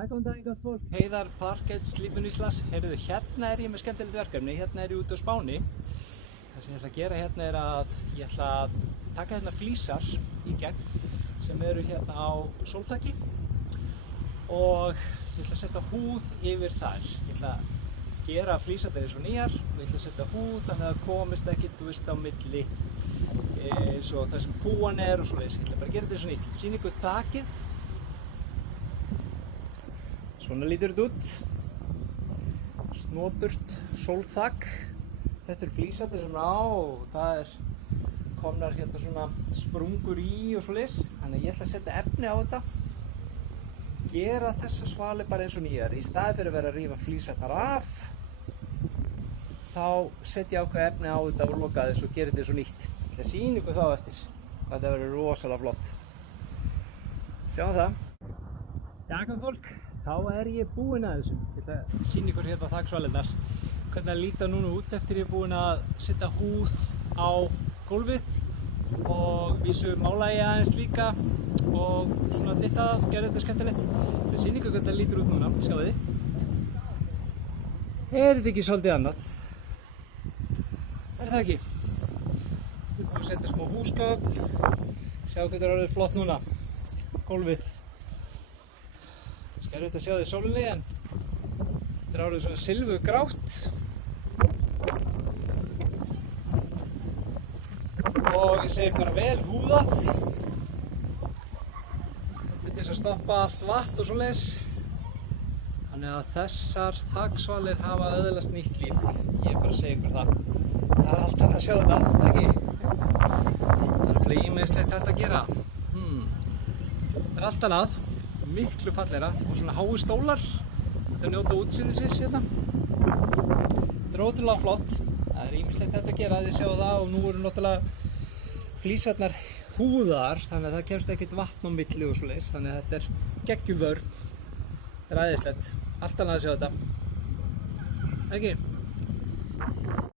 Góðan daginn gott fólk. Heiðar Parkett Sleeping Islas. Heyrðu, hérna ég með skemmtilegt verkefni. Hérna ég út á Spáni. Það sem ég ætla að gera hérna að ég ætla að taka hérna flísar í gegn sem eru hérna á sólþaki og ég ætla að setja húð yfir þær. Ég ætla að gera flísarnar eins og nýjar og ég ætla að setja húð þannig að það komist ekkert, þú veist, á milli eins og það sem fúan og svoleiðis. Ég ætla bara að gera þetta eins og nýtt. Sýni ykkur þakið. Svona lítur þetta út, snopurt sólþak. Þetta eru flísarnir sem á og það komnar hérna svona sprungur í og svoleiðis. Þannig að ég ætla að setja efni á þetta, gera þessa svali bara eins og nýjar. Í staði fyrir að vera að rífa flísarnar af, þá setja ég ákveð efni á þetta og loka þess og gera þetta eins og nýtt. Ég ætla að sýna ykkur þá eftir. Þetta verður rosalega flott. Sjáum það. Góðan fólk. Þá ég búinn að þessu. Ég ætla að sýna ykkur hérna þaksvalinnar hvernig það líta núna út eftir ég búinn að setja húð á gólfið og vísu mála ég aðeins líka og svona ditta það og gera þetta skemmtilegt. Ég ætla að sýna ykkur hvernig það lítur út núna, sjáu þið. Þetta ekki svolítið annað? Það ekki? Ég er búinn að setja smá húsgögn, sjá hvernig það er orðið flott núna, gólfið. Það er erfitt að sjá það í sólinni en þetta er orðið svona silfurgrátt og ég segi bara vel húðað. Þetta er til að stoppa allt vatn og svoleiðis. Þannig að þessar þaksvalir hafa öðlast nýtt líf. Ég bara segi ykkur það. Það er allt annað að sjá þetta, ekki? Það er bara ýmislegt hægt að gera. Það er allt annað. Miklu fallegra og svona hái stólar. Þetta njóta útsýnisins hérna. Þetta er ótrúlega flott. Það er ýmislegt hægt að gera, þið sjáu það, og nú eru náttúrulega flísarnar húðar, þannig að það kemst ekkert vatn á milli og svoleiðis, þannig að þetta er geggjum vörn. Þetta er æðislegt. Allt annað að sjá þetta. Ekki?